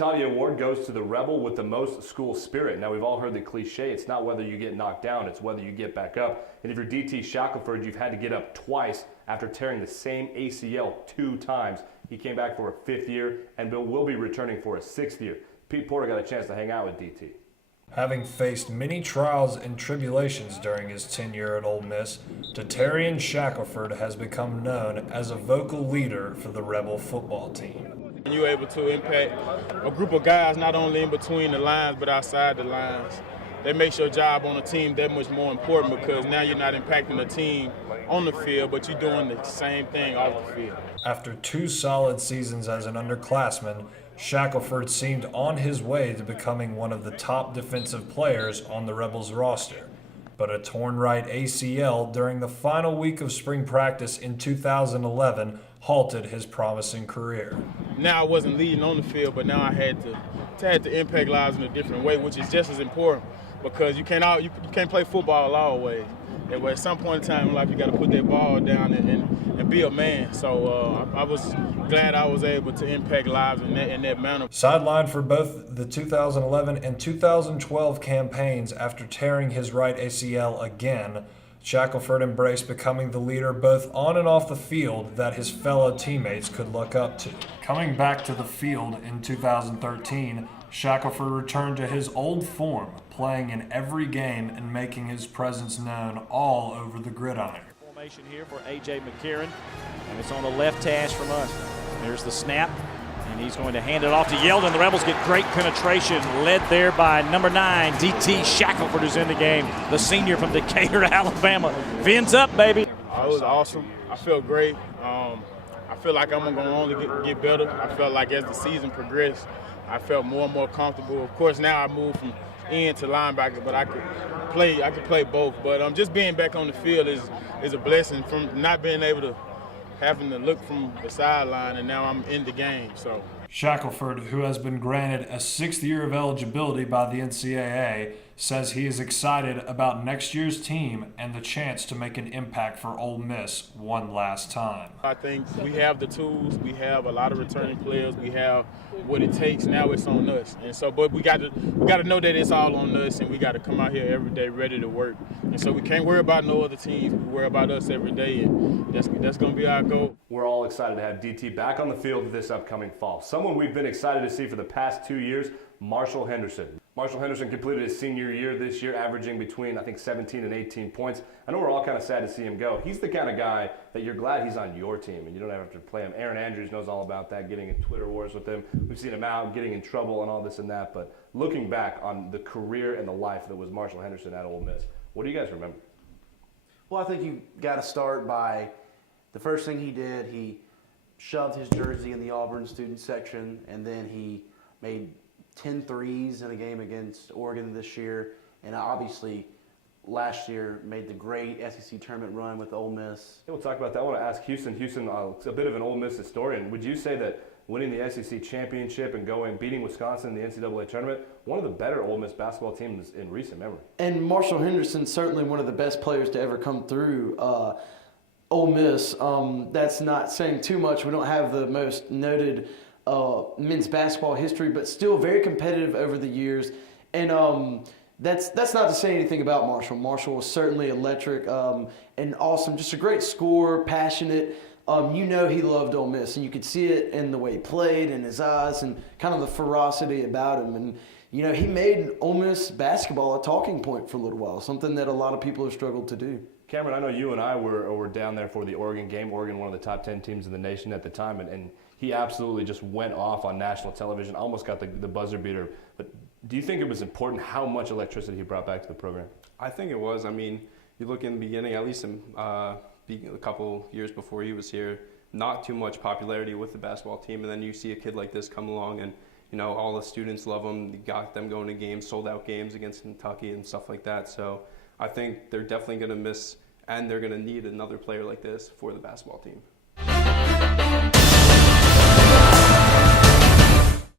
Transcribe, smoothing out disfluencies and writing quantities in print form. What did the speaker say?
Toddy Award goes to the Rebel with the most school spirit. Now, we've all heard the cliche, it's not whether you get knocked down, it's whether you get back up. And if you're DT Shackelford, you've had to get up twice after tearing the same ACL 2 times. He came back for a 5th year and will be returning for a 6th year. Pete Porter got a chance to hang out with DT. Having faced many trials and tribulations during his tenure at Ole Miss, Tatarian Shackelford has become known as a vocal leader for the Rebel football team. You're able to impact a group of guys not only in between the lines but outside the lines. That makes your job on the team that much more important because now you're not impacting the team on the field, but you're doing the same thing off the field. After 2 solid seasons as an underclassman, Shackelford seemed on his way to becoming one of the top defensive players on the Rebels roster. But a torn right ACL during the final week of spring practice in 2011 halted his promising career. Now I wasn't leading on the field, but now I had to impact lives in a different way, which is just as important because you can't play football always. And at some point in time in life, you got to put that ball down and be a man. So I was glad I was able to impact lives in that manner. Sidelined for both the 2011 and 2012 campaigns after tearing his right ACL again, Shackelford embraced becoming the leader both on and off the field that his fellow teammates could look up to. Coming back to the field in 2013, Shackelford returned to his old form, playing in every game and making his presence known all over the gridiron. Formation here for A.J. McCarron, and it's on the left hash from us. There's the snap, and he's going to hand it off to Yeldon. The Rebels get great penetration, led there by number 9, DT Shackelford, who's in the game, the senior from Decatur, Alabama. Fins up, baby. It was awesome. I felt great. I feel like I'm going to only get better. I felt like as the season progressed, I felt more and more comfortable. Of course, now I moved from end to linebacker, but I could play both. But just being back on the field is a blessing from not being able to having to look from the sideline, and now I'm in the game. So Shackelford, who has been granted a 6th year of eligibility by the NCAA, says he is excited about next year's team and the chance to make an impact for Ole Miss one last time. I think we have the tools. We have a lot of returning players. We have what it takes. Now it's on us. And so, but we got to know that it's all on us, and we got to come out here every day ready to work. And so we can't worry about no other teams. We worry about us every day, and that's going to be our goal. We're all excited to have DT back on the field this upcoming fall. Someone we've been excited to see for the past 2 years, Marshall Henderson. Marshall Henderson completed his senior year this year, averaging between, I think, 17 and 18 points. I know we're all kind of sad to see him go. He's the kind of guy that you're glad he's on your team, and you don't have to play him. Aaron Andrews knows all about that, getting in Twitter wars with him. We've seen him out, getting in trouble and all this and that. But looking back on the career and the life that was Marshall Henderson at Ole Miss, what do you guys remember? Well, I think you got to start by the first thing he did. He shoved his jersey in the Auburn student section, and then he made 10 threes in a game against Oregon this year, and obviously last year made the great SEC tournament run with Ole Miss. Yeah, we'll talk about that. I want to ask Houston. Houston, a bit of an Ole Miss historian. Would you say that winning the SEC championship and beating Wisconsin in the NCAA tournament, one of the better Ole Miss basketball teams in recent memory? And Marshall Henderson, certainly one of the best players to ever come through Ole Miss. That's not saying too much. We don't have the most noted men's basketball history, but still very competitive over the years. And that's not to say anything about Marshall. Marshall was certainly electric and awesome, just a great scorer, passionate. He loved Ole Miss, and you could see it in the way he played, in his eyes, and kind of the ferocity about him. And he made Ole Miss basketball a talking point for a little while, something that a lot of people have struggled to do. Cameron, I know you and I were down there for the Oregon game. Oregon, one of the top 10 teams in the nation at the time, and he absolutely just went off on national television, almost got the buzzer beater. But do you think it was important how much electricity he brought back to the program? I think it was. I mean, you look in the beginning, at least a couple years before he was here, not too much popularity with the basketball team, and then you see a kid like this come along and all the students love him. He got them going to games, sold out games against Kentucky and stuff like that. So I think they're definitely going to miss, and they're going to need another player like this for the basketball team.